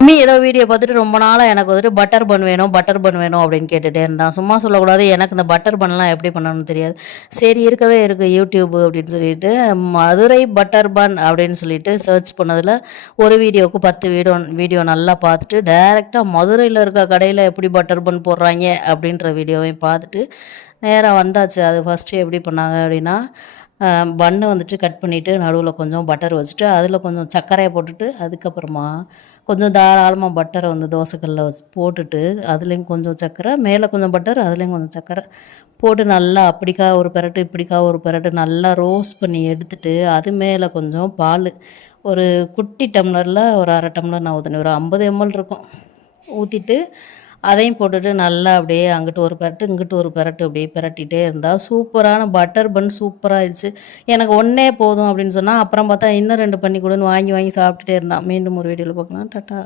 Mummy ஏதோ video பார்த்துட்டு ரொம்ப நாளாக எனக்கு வந்துட்டு பட்டர் பன் வேணும் பட்டர் பன் வேணும் அப்படின்னு கேட்டுகிட்டே இருந்தான். சும்மா சொல்லக்கூடாது எனக்கு இந்த பட்டர் பன்லாம் எப்படி பண்ணணும்னு தெரியாது. சரி இருக்கவே இருக்குது யூடியூப் அப்படின்னு சொல்லிட்டு மதுரை பட்டர் பன் அப்படின்னு சொல்லிட்டு சர்ச் பண்ணதில் ஒரு வீடியோவுக்கு பத்து வீடியோ வீடியோ நல்லா பார்த்துட்டு டைரெக்டாக மதுரையில் இருக்க கடையில் எப்படி பட்டர் பன் போடுறாங்க அப்படின்ற வீடியோவையும் பார்த்துட்டு நேராக வந்தாச்சு. அது ஃபஸ்ட்டு எப்படி பண்ணாங்க அப்படின்னா பன்னை வந்துட்டு கட் பண்ணிவிட்டு நடுவில் கொஞ்சம் பட்டர் வச்சுட்டு அதில் கொஞ்சம் சர்க்கரையை போட்டுட்டு அதுக்கப்புறமா கொஞ்சம் தாராளமாக பட்டரை வந்து தோசைக்கல்லில் வச்சு போட்டுட்டு அதுலேயும் கொஞ்சம் சர்க்கரை மேலே கொஞ்சம் பட்டர் அதுலேயும் கொஞ்சம் சர்க்கரை போட்டு நல்லா அப்படிக்கா ஒரு பெரட்டு இப்படிக்கா ஒரு பெரட்டு நல்லா ரோஸ்ட் பண்ணி எடுத்துட்டு அது மேலே கொஞ்சம் பால். ஒரு குட்டி டம்ளரில் ஒரு அரை டம்ளர் நான் ஊற்றினேன் ஒரு ஐம்பது எம்எல் இருக்கும். ஊற்றிட்டு அதையும் போட்டுட்டு நல்லா அப்படியே அங்கிட்டு ஒரு பரட்டு இங்கிட்டு ஒரு பரட்டு அப்படியே பரட்டிகிட்டே இருந்தால் சூப்பரான பட்டர் பன் சூப்பராகிடுச்சு எனக்கு ஒன்றே போதும் அப்படின்னு சொன்னால் அப்புறம் பார்த்தா இன்னும் ரெண்டு பண்ணி கொடுன்னு வாங்கி வாங்கி சாப்பிட்டுட்டே இருந்தான். மீண்டும் ஒரு வீடியோவில் பார்க்கலாம். டாட்டா.